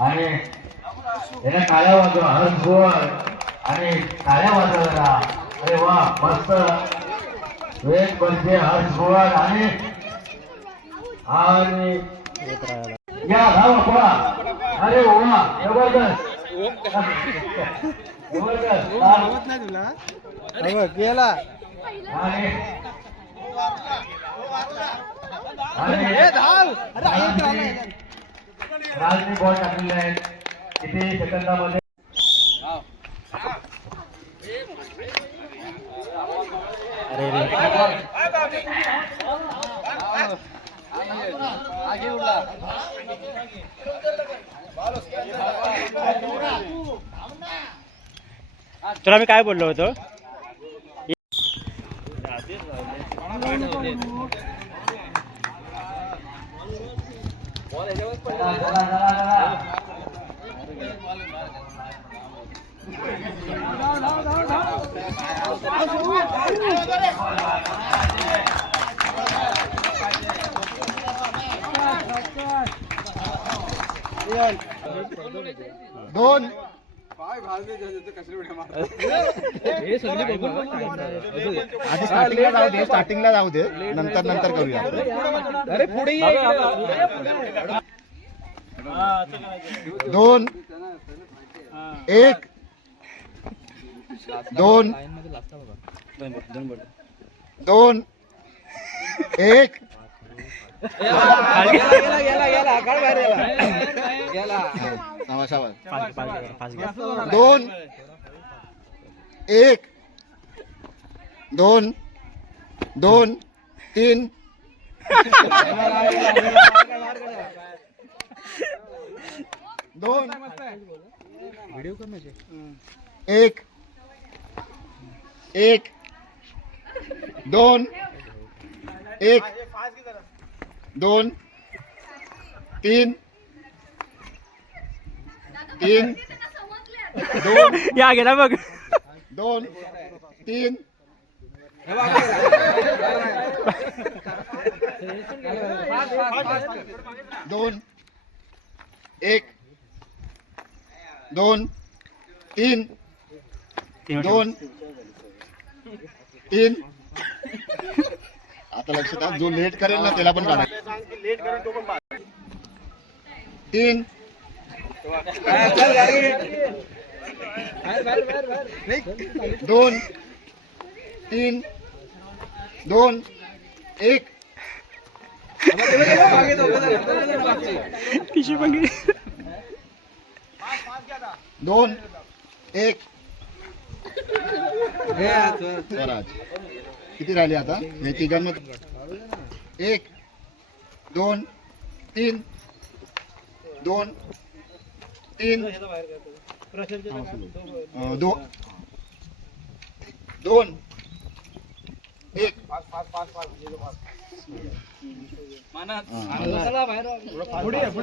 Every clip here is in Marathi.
आणि याने काळ्या वाजवा हर्ष गोवर आणि काळ्या वाजवला. अरे वा मस्त वेग बनते हर्ष गोवर आणि या धावा पळा. अरे वा जबरदस्त गेला राजनी बॉल टाकलेला आहे किती सेकंदामध्ये. तुला मी काय बोललो होतो दोन स्टार्टिंगला जाऊ दे नंतर नंतर करूया. अरे पुढे दोन एक दोन दोन एक दोन एक दोन दोन तीन दोन एक एक दोन एक दोन तीन तीन दोन या गेला बघ दोन तीन दोन एक दोन तीन दोन तीन. आता लक्षात जो लेट करेल ना त्याला पण काढा. तीन दोन तीन दोन एक दोन एक. स्वराज किती राहिले आता हे तिघांमध्ये. एक दोन तीन दोन तीन दोन एक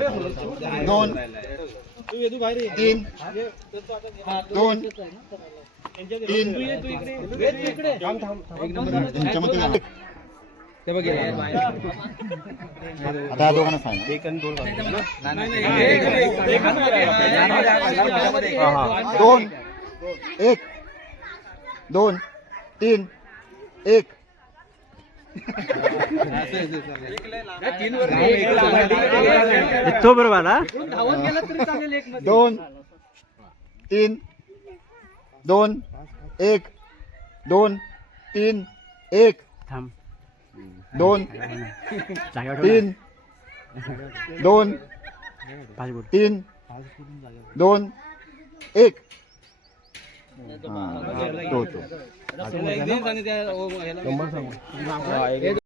दोन तीन दोन तीन. आता दोघांना सांग दोन एक दोन तीन एक. तो बरोबर ना दोन तीन दोन एक दोन तीन एक थांब दोन तीन दोन तीन दोन एक. तो